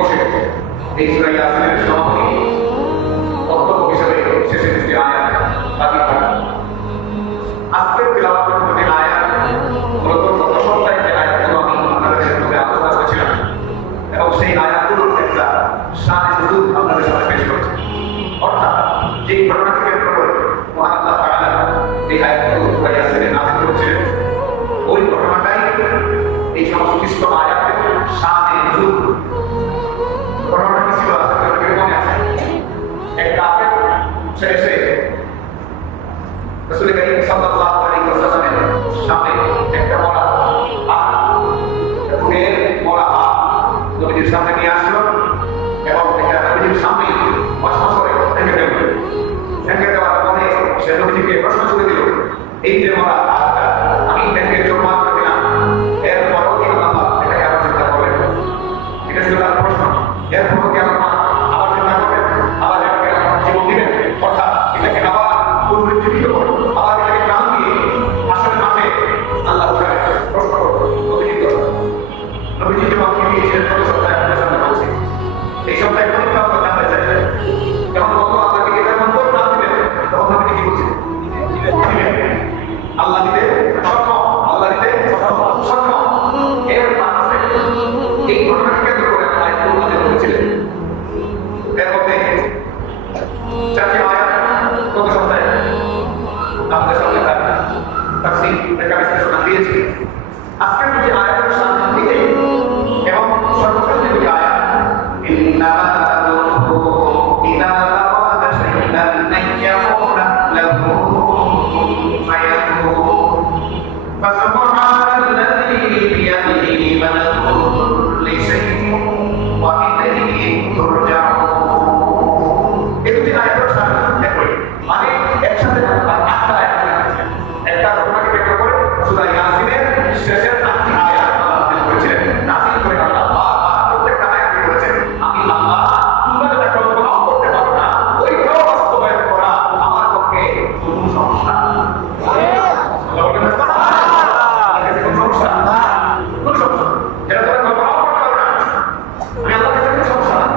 বসে এই সূরা ইয়াসিনের সমাপনী বক্তব্য হিসেবে শেষের একটি আয়াত বাকি থাকে। আজকের তিলাওয়াতের দুটি আয়াত মূলত গত সপ্তাহে যে আয়াতগুলো আমি আপনাদের সাথে আলোচনা করেছিলাম এবং সেই আয়াতগুলোর একটা শানে নুজুল আপনাদের সাথে পেশ করেছি। অর্থাৎ যে ঘটনাকে কেন্দ্র করে মহান আল্লাহ তাআলা এই আয়াতগুলো সূরা ইয়াসিনে নাযিল করেছিলেন, ওই ঘটনাটাই এই সংশ্লিষ্ট আয়াতের শানে নুজুল। ঘটনাটা কি ছিল আপনাদের মনে আছে? এক কাফের সে এসে রাসূল করিম সাল্লাল্লাহু আলাইহি ওয়াসাল্লামের সামনে একটা মরা ফুলের মরা নবীজির সামনে নিয়ে আসলো এবং এটা নবীজির সামনে মশমশ করে ভেঙে ফেলল। ভেঙে দেওয়ার পরে সে নবীজিকে প্রশ্ন ছুড়ে দিল, এই যে মরা আমি এটাকে জোরমার করে দিলাম, এরপরও কি আল্লাহ এটাকে আবার চিন্তা করবেন? এটা ছিল তার প্রশ্ন। এরপরও কি আল্লাহ আবার চিন্তা করবেন, আবার এটাকে জীবন দিবেন, অর্থাৎ এটাকে আবার পুনরুজ্জীবিত করবেন, আবার এটাকে প্রাণ দিয়ে আসলে মাঠে আল্লাহ প্রশ্ন করবেন। নবীজি জবাব দিয়েছিলেন গত সপ্তাহে আপনাদের সামনে বলছি। এই সপ্তাহে প্রথম আমরা জানতে চাই, যখন বলবো আল্লাহকে এটার মধ্যেও প্রাণ দিবেন, তখন নবীজি কি বলছিলেন? আল্লাহ দিতে সক্ষম, আল্লাহ দিতে সক্ষম। এর মানে এই ঘটনাকে কেন্দ্র করে আয়াতগুলো নাযিল করেছিলেন। এর মধ্যে চারটি আয়াত গত সপ্তাহে আপনাদের সামনে তাফসীর একটা বিশ্লেষণ দিয়েছি। আজকের যে আয়াতের সামনে থেকে এবং সর্বশেষ যে দুটি আয়াত, ইন্নামা তাদুহু ইলা আরাদা শাইআন আইয়াকুলা লাহু ফায়াকুন ফাসুবহানাল্লাযী বিয়াদিহি মালাকুতু কুল্লি শাইইন ওয়া ইলাইহি তুরজাউন। এই দুটি আয়াতের সামনে একই, মানে একসাথে আটটা আয়াত আছে। একটা ঘটনাকে কেন্দ্র করে সূরা ইয়াসিনের শেষের 8টি আয়াত নাযিল করেছিলেন। নাযিল করে আল্লাহ প্রত্যেকটা আয়াতে বলেছেন, আমি আল্লাহ তোমরা যেটা কল্পনা করতে পারো না ওইটাও বাস্তবায়ন করা আমার পক্ষে কোনো সমস্যা না। কোনো সমস্যা যেটা তোমরা কল্পনা করতে পারো না, আমি আল্লাহর কাছে কোনো সমস্যা না।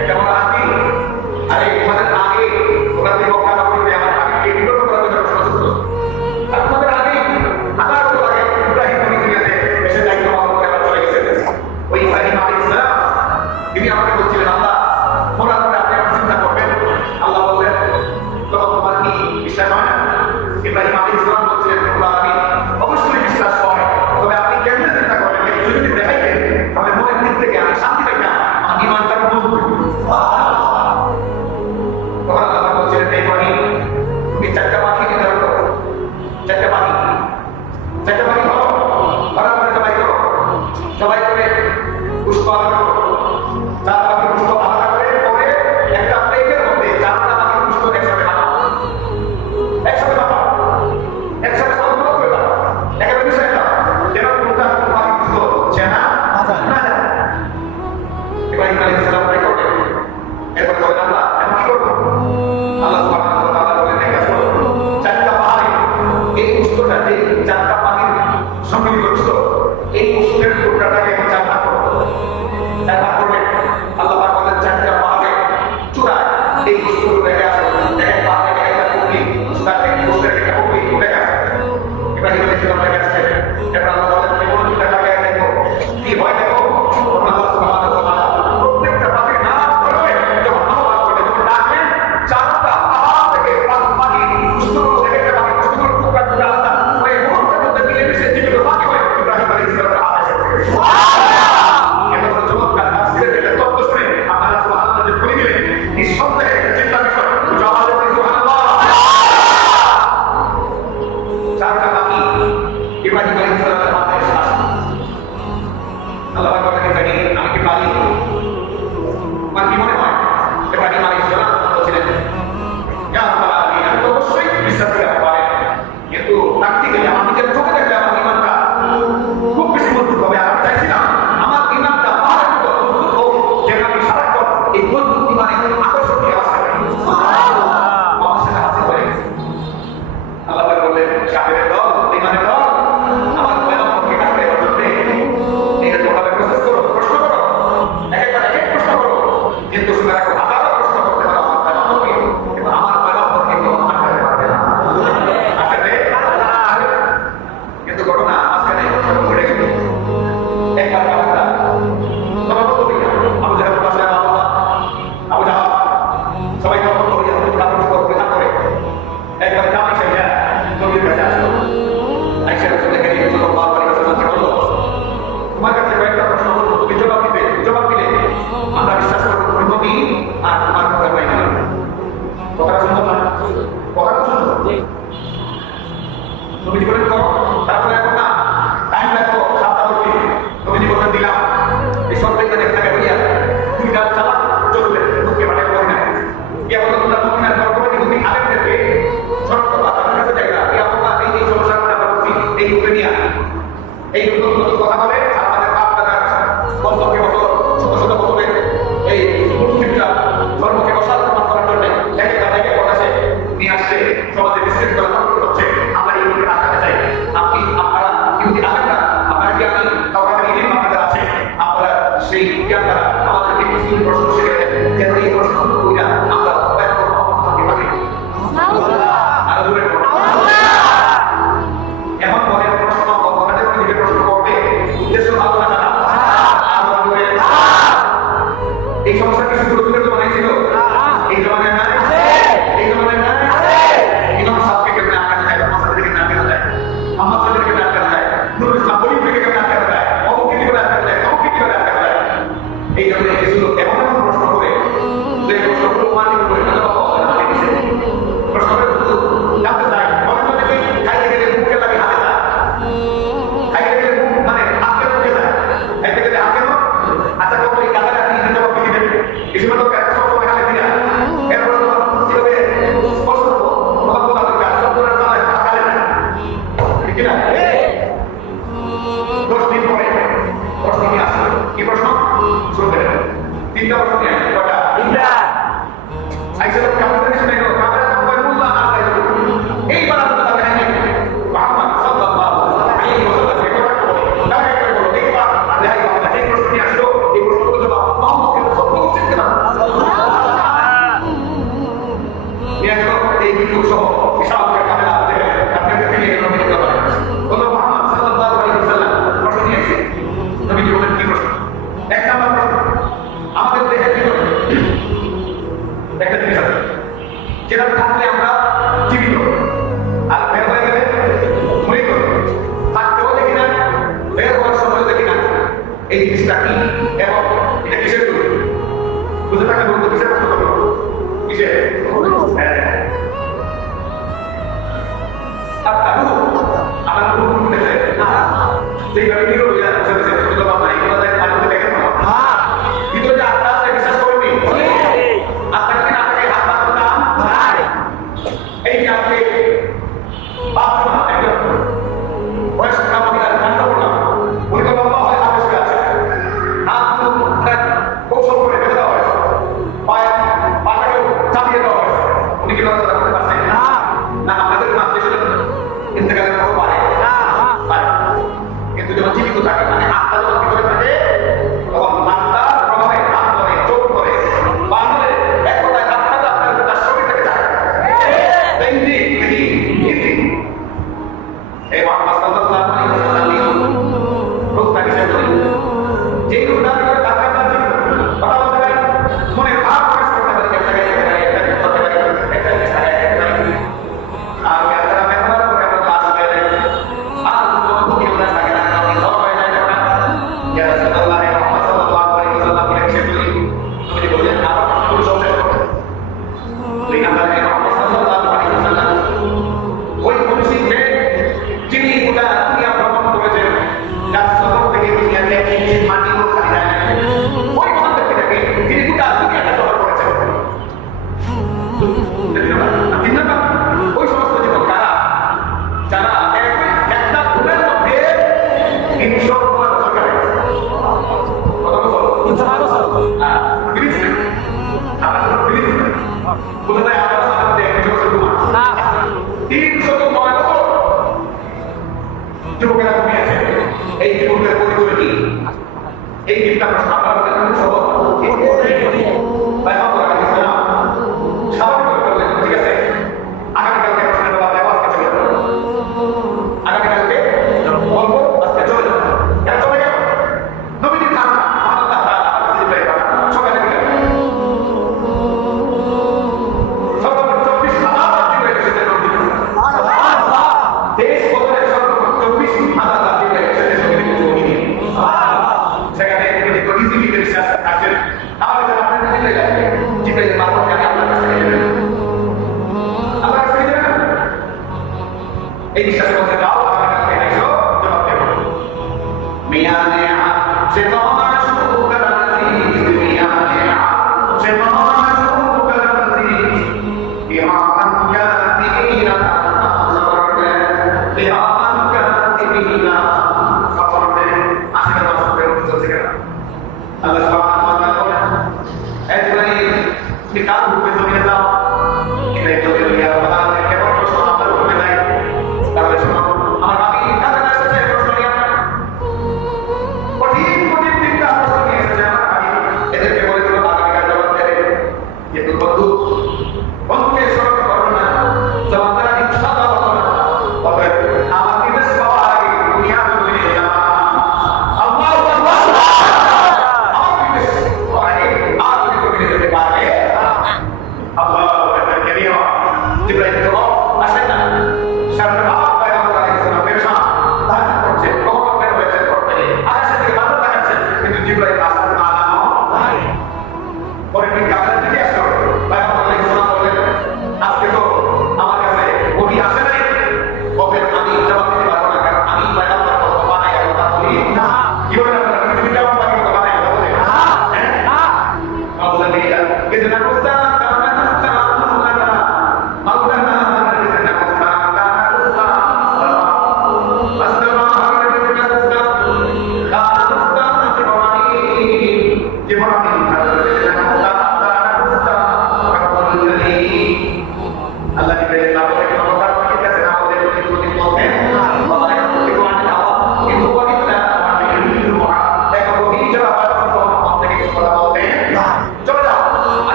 এটা বলা আমি আরে তোমাদের আগে তোমরা যে মক্কা নগরীতে আমার হাবিবকে বিব্রত করার জন্য প্রশ্ন করছো, আর তোমাদের আগে হাজার বছর আগে ইব্রাহিম নবী দুনিয়াতে এসে দায়িত্ব পালন করে আবার চলে গেছেন। ওই ইব্রাহিম আলাইহিস সালাম তিনি আমাকে বলছিলেন, আল্লাহ মরার পরে আপনি আমার চিন্তা করবেন। আল্লাহ বললেন, তখন তোমার কি বিশ্বাস হয় না? ইব্রাহিম আলাইহিস সালাম বলছিলেন, আমি অবশ্যই বিশ্বাস হয়, তবে আপনি কেমনে চিন্তা করবেন যদি দেখাইতেন তাহলে মনের দিক থেকে আমি শান্তি পাইতাম, আমার ঈমানটাকে মজবুত হইত। তখন আল্লাহ বলছিলেন, ইব্রাহিম তুমি চারটা পাখি নির্ধারণ করো, চারটা পাখি ধরো, ধরার পরে জবাই করো, জবাই করে পুষ্প আলাদা করো, চার পাখি পুষ্প কিছু এমন এমন প্রশ্ন করে যে প্রশ্নগুলো মানি করে না প্রশ্ন করে জানতে চাই মনে মনে খাইতে গেলে মুখে লাগে হাতে যায় খাইতে গেলে মুখ মানে হাতে মুখে যায় খাইতে গেলে হাতে আচ্ছা কত এই গাদারে আপনি হিন্দু জবাব দিয়ে দেবেন এই সময় তো একটা শব্দ এখানে দিয়া এরপরে কিভাবে স্পষ্ট করবো কথা বলা দরকার শব্দ চালায় কালে না ঠিক না 10 দিন পরে প্রশ্ন নিয়ে আসবে কি প্রশ্ন শুনতে তিনটা প্রশ্ন নিয়ে আসবে কটা তিনটা আইসা কামড়ে শুনে গেল কামড়ে কয়মুল্লাহ আর তাই এইবার আমরা তাকে হাই মুহাম্মদ সাল্লাল্লাহু আলাইহি ওয়াসাল্লাম কে কথা বলে তাকে করে বলো এইবার আল্লাহ এই প্রশ্ন নিয়ে আসলো এই প্রশ্নগুলো জবাব মুহাম্মদকে সত্য উচিত কিনা নিয়ে গেল এই বিন্দু সহ বিশাল কামেলা আছে আপনাকে ফিরে গেল নবী কথা বলো মুহাম্মদ সাল্লাল্লাহু আলাইহি ওয়াসাল্লাম প্রশ্ন নিয়েছে নবী বলেন কি প্রশ্ন এক নাম্বার প্রশ্ন আমাদের দেশের ভিতরে একটা জিনিস আছে যেটা থাকলে আমরা জীবিত আর বের হয়ে গেলে মৃত থাকতেও দেখি না বের হওয়ার সময় দেখি না এই জিনিসটা কি এবং এটা কিসের তৈরি বুঝে থাকলে বলতে কিসের প্রশ্ন করবো কিসের আমার রূপ উঠেছে সেইভাবে নিরো হয়ে যাচ্ছে শুধু বাবা এগুলো তাই পানিতে দেখে ভিতরে যে আত্মা আছে বিশ্বাস করবি আত্মাকে না থাকে হাত পা করতাম এই যে আজকে বাথরুম একদম বয়স্ক মহিলার জানতে বললাম উনি তো বাবা হয় হাত বসে আছে হাত কৌশল করে বেঁধে দেওয়া হয়েছে পাটাকেও চাপিয়ে দেওয়া হয়েছে উনি কি লড়াচড়া করতে পারছেন না আপনাদের মাত্রে ছিল ইন্তেকালের পর পারে কিন্তু যখন জীবিত থাকে মানে আত্মা যখন ভিতরে থাকে তখন আত্মার প্রভাবে হাত ধরে চোখ ধরে পা ধরে এক কথায় আত্মাটা আপনার তার শরীর থেকে যায় এই মুহাম্মদ সাল্লাল্লাহু আলাইহি ওয়াসাল্লাম রূপটা কিসের তৈরি যে রূপটা ভিতরে থাকলে আপনার কথা বলতে পারি মনে ভাব প্রকাশ করতে পারি একটা আর একটা মেহমান করে আমরা লাশ গেলে আর কোনো ভুল না থাকে না আপনি সব হয়ে যায় না ইয়া রাসূলুল্লাহ মুহাম্মদ সাল্লাল্লাহু আলাইহি ওয়াসাল্লাম বলেন সে তুমি বলেন আর কোনো সমস্যা হবে ওই নাম্বার মুহাম্মদ সাল্লাল্লাহু আলাইহি ওয়াসাল্লাম ওই মনীষীকে যিনি গোটা দুনিয়া ভ্রমণ করেছেন যার সফর থেকে দুনিয়াতে মাটি খালি যায় ওই মহান ব্যক্তিটাকে তিনি গোটা দুনিয়াটা সফর করেছেন ওই সমস্ত জীবন কারা যারা একটা ভুলের মধ্যে 300 বছর কাটে কত বছর 300 আমরা ফিলিস্তিন বলে দেয় আমরা সাথে 100 বছর ঘুমা 309 বছর যুবকেরা ঘুমিয়েছে এই যুবকের পরিচয় কি এই তিনটা প্রশ্ন আপনার কাছে সহজ বাইবাল আলাইহিস সালাম স্বাভাবিক করলেন ঠিক আছে আগামীকালকে প্রশ্নের জবাব দেব আজকে চলে যাবো আগামীকালকে বলবো আজকে চলে যাবো কেন চলে গেল নবীজির নাম আল্লাহ তাআলা সকালে দিলেন সর্বমোট 24,000 দিন হয়ে গেছে নবীজির দেশ বদলের সর্বমোট 24,000 দিন হয়ে গেছে সেখানে ইজিলি বিশ্বাস আছেন আমাদের আপনার কাছে যাবে জিব্রাইলের মাধ্যমে আমি আপনার কাছে যাবেন আল্লাহর কাছে যাবেন এই বিশ্বাসের মধ্যে দাও আপনার কাছে আইসো জবাব দেব মিয়ানে সে তোমার শুকর আজিজ মিয়ানে সে তোমার শুকর আজিজ ইহান কাতিবিনা সাবরতে ইহান কাতিবিনা সাবরতে আসলে দর্শকের চলছে কেন আল্লাহ সুবহানাহু ওয়া তাআলা বলেন এ জিবরাইল তুমি কাল রূপে জমিনে যাও এটা তো দুনিয়া বলা কেবল প্রশ্ন আপনার রূপে নাই তাহলে শোনো আমার নবী কাছে এসেছে প্রশ্ন নিয়ে কঠিন কঠিন তিনটা প্রশ্ন নিয়ে এসেছে আমার নবী এদেরকে বলে দিল আগামীকাল জবাব দেবে কিন্তু বন্ধু বন্ধুকে স্মরণ করো না জবাব দেওয়া ইনশাআল্লাহ করো না তবে আমার নির্দেশ পাওয়ার আগে দুনিয়া জমিনে যাওয়া আল্লাহু আকবার আমার নির্দেশ পাওয়ার আগে আর যদি জমিনে যেতে পারবে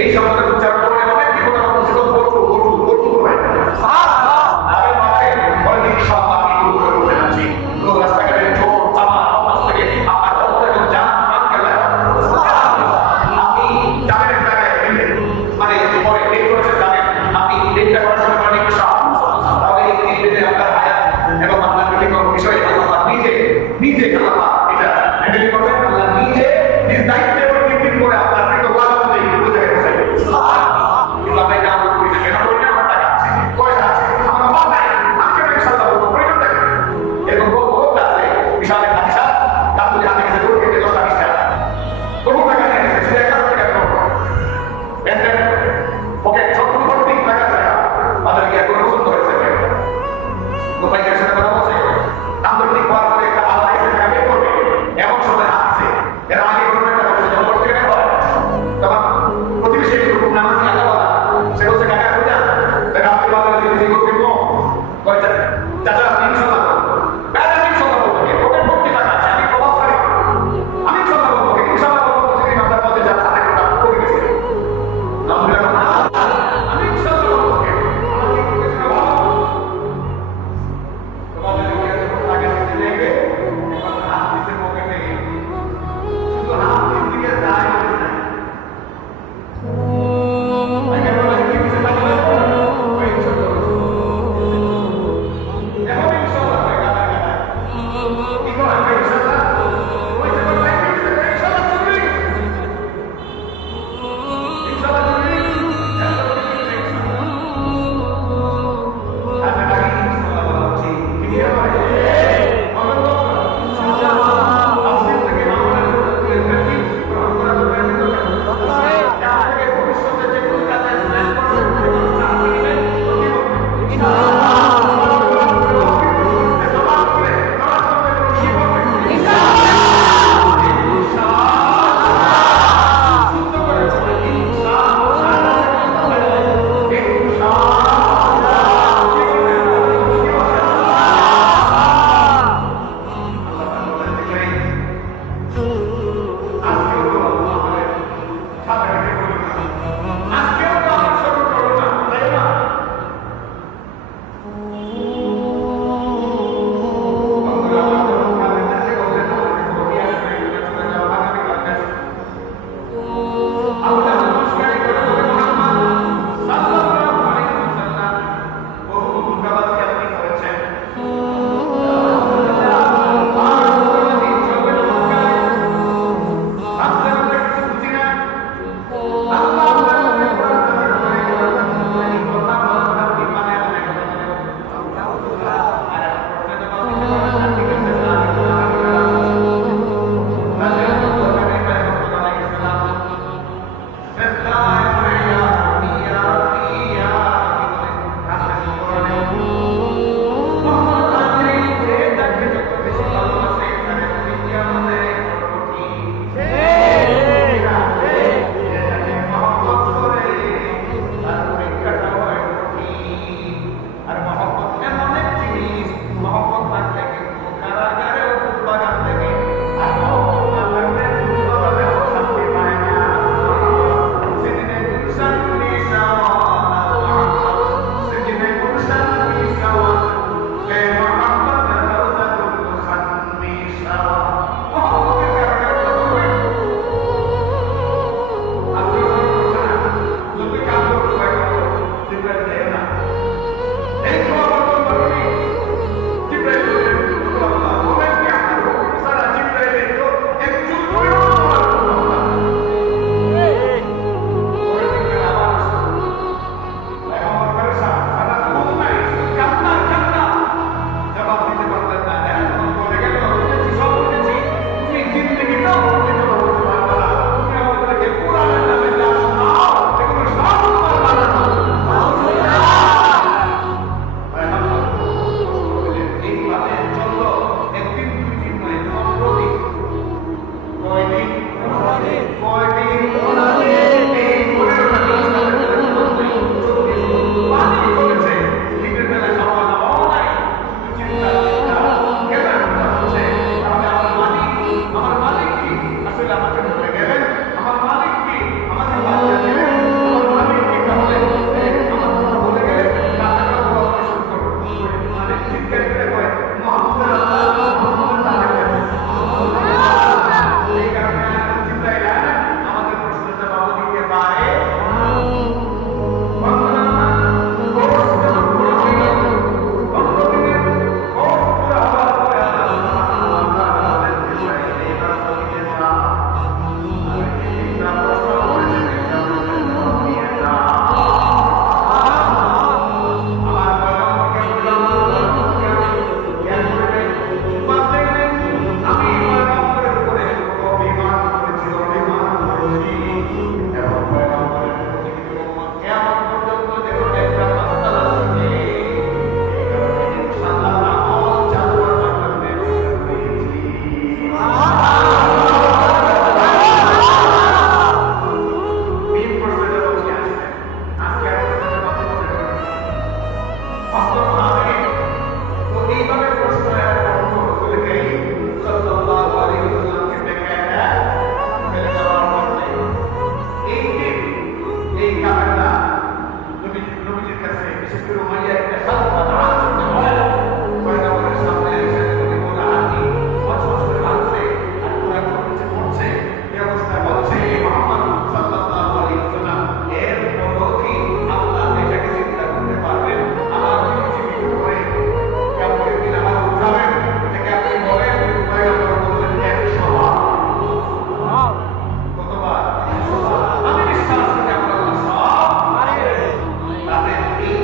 এই শব্দটা উচ্চারণ করে অনেক বিপদ এবং মুসিবত করতে হয়। আগের মাঠে বলেন ইনশাআল্লাহ আমি দূর করে করতে যাচ্ছি। তো রাস্তাঘাটে চোর চামা সমাজ থেকে আপনার রক্ত এবং জান প্রাণকে আপনি জানের জায়গায় মানে পরে ঠিক করেছেন জানেন আপনি এইটা করার সময় মানে তাহলে এই দিনে আপনার হায়াত এবং আপনার বিভিন্ন বিষয়ে আল্লাহ নিজে আল্লাহ এটা হ্যান্ডেল করবেন। আল্লাহ নিজে নিজ দায়িত্বে পরিবর্তন করে আপনার কৃতজ্ঞতা বুঝে কাফেররা নবীজির কাছে বিশেষ করে উমাইয়া ইবনে খালদ পয়গম্বরের সামনে এসে নবী বলে হাতি মচমচ করে ভাঙছে আর পুরা নিচে পড়ছে এই অবস্থায় বলছে মুহাম্মদ সাল্লাল্লাহু আলাইহি ওয়াসাল্লাম এর পরও কি আল্লাহ এটাকে চিন্তা করতে পারবেন আমার জীবিত করে কিয়ামতের দিন আমার উঠাবেন এটাকে আপনি বলেন পয়গম্বর বললেন 100 বার কতবার আমি বিশ্বাস করি আমরা সব তাদের এই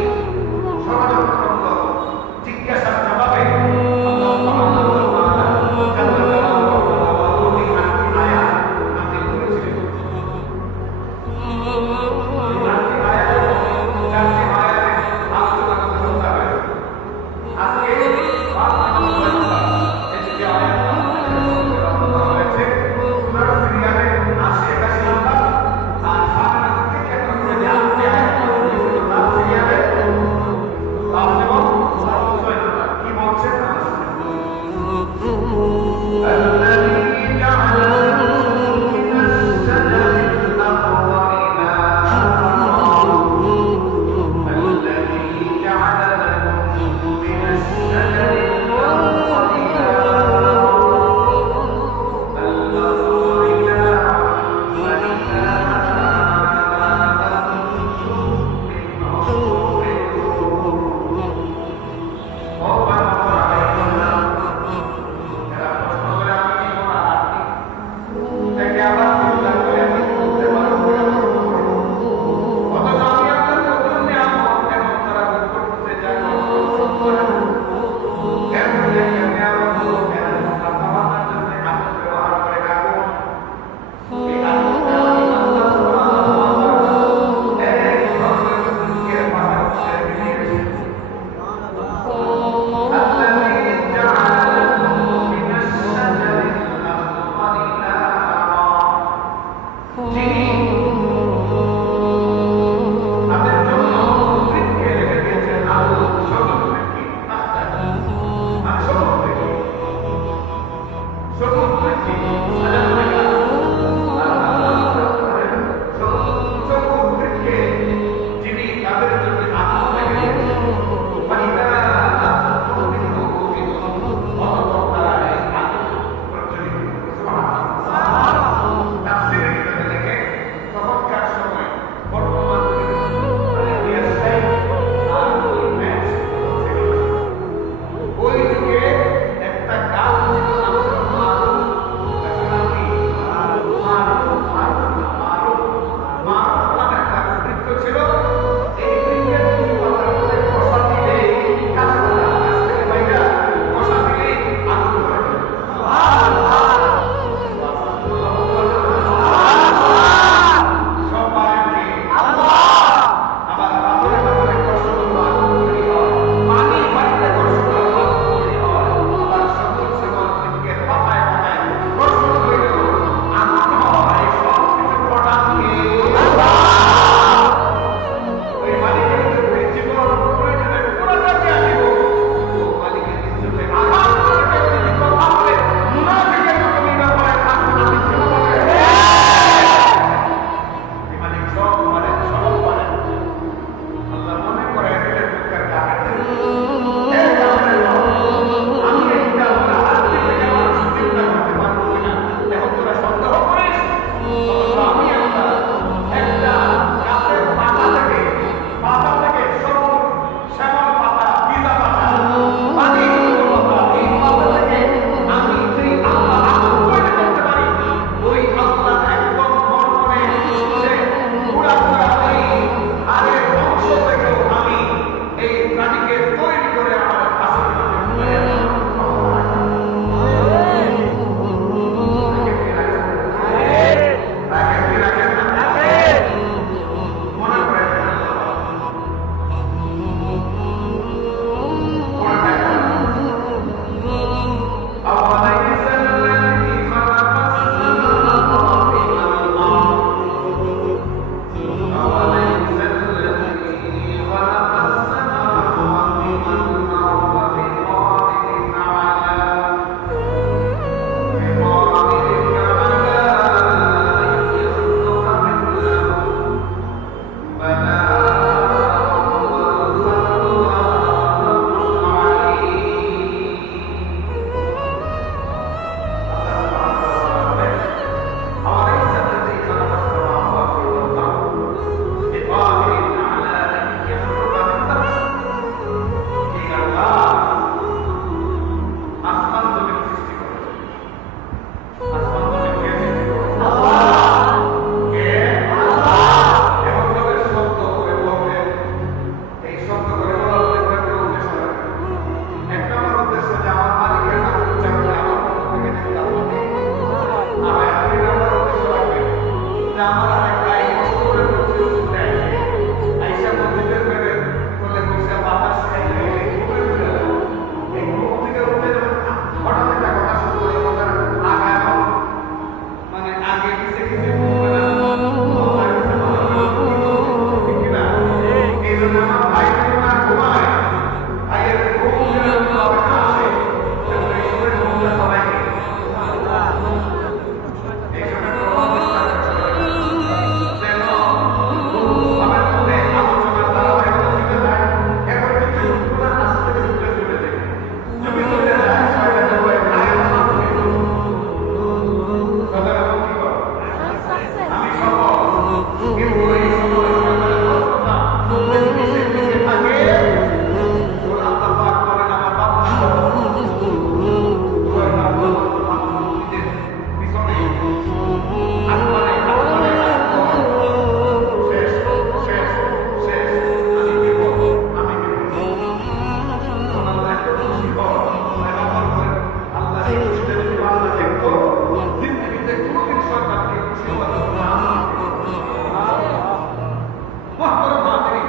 মুহতারাম হাজিরিন,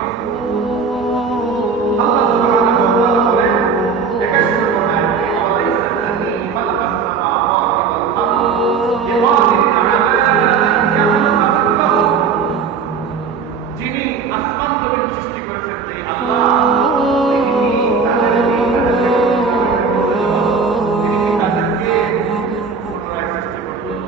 আল্লাহ সুবহানাহু ওয়া তাআলা বলেন, একা শুরু করেন, ওয়ালাইসা আল্লাযী খালাকাস সামাওয়াতি ওয়াল আরদ বিকাদিরিন আলা আন ইয়াখলুকা মিথলাহুম, যিনি আসমান জমিন সৃষ্টি করেছেন সেই আল্লাহ, তিনি তাদেরকে পুনরায় সৃষ্টি করবেন।